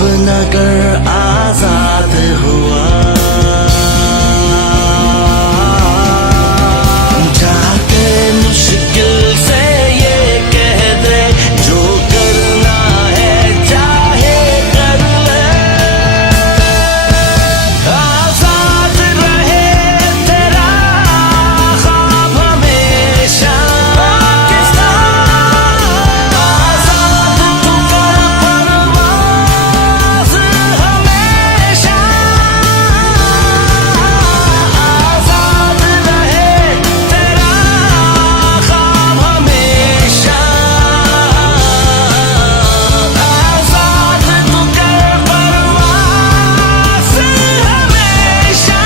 नगर आजाद हुआ। जाके मुश्किल से ये कह दे, जो करना है चाहे कर ले। आजाद रहे तेरा ख्वाब हमेशा, आजाद तू कर परवाज़ हमेशा। आजाद रहे तेरा ख्वाब हमेशा, आजाद तू कर परवाज़ हमेशा।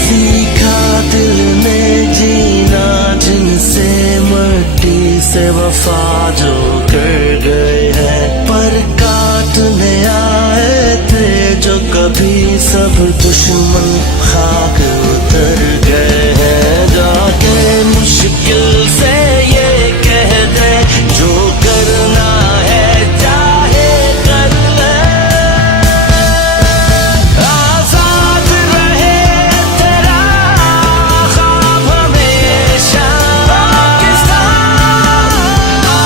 सीखा दिल ने जीना जिनसे मट्टी से वफा जो कर गए हैं, पर काटने आए थे जो कभी सब दुश्मन खाक उतर गए हैं। जाके मुश्किल से ये कह दे, जो करना है चाहे कर ले। आजाद रहे तेरा ख्वाब हमेशा,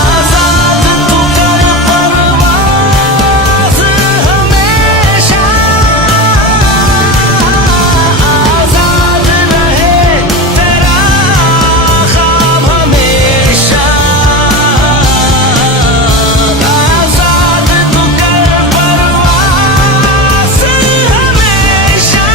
आजाद तू कर परवाज़ हमेशा। आजाद रहे तेरा ख्वाब हमेशा, आजाद तू कर परवाज़ हमेशा।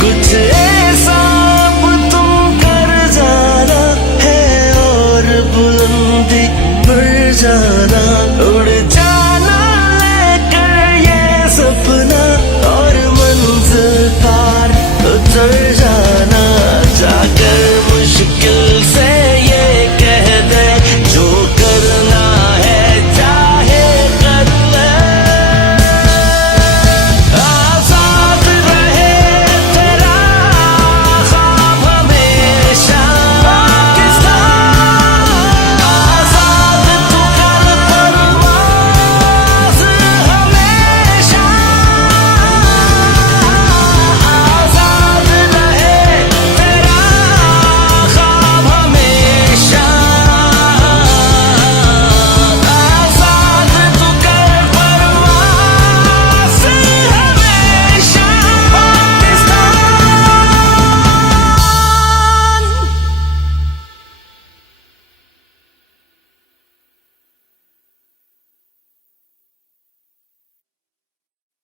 कुछ ऐसा अब तुम कर जाना है और बुलंदी पर जाना, उड़ जाना लेकर ये सपना और मंजिल पार उतर जाना।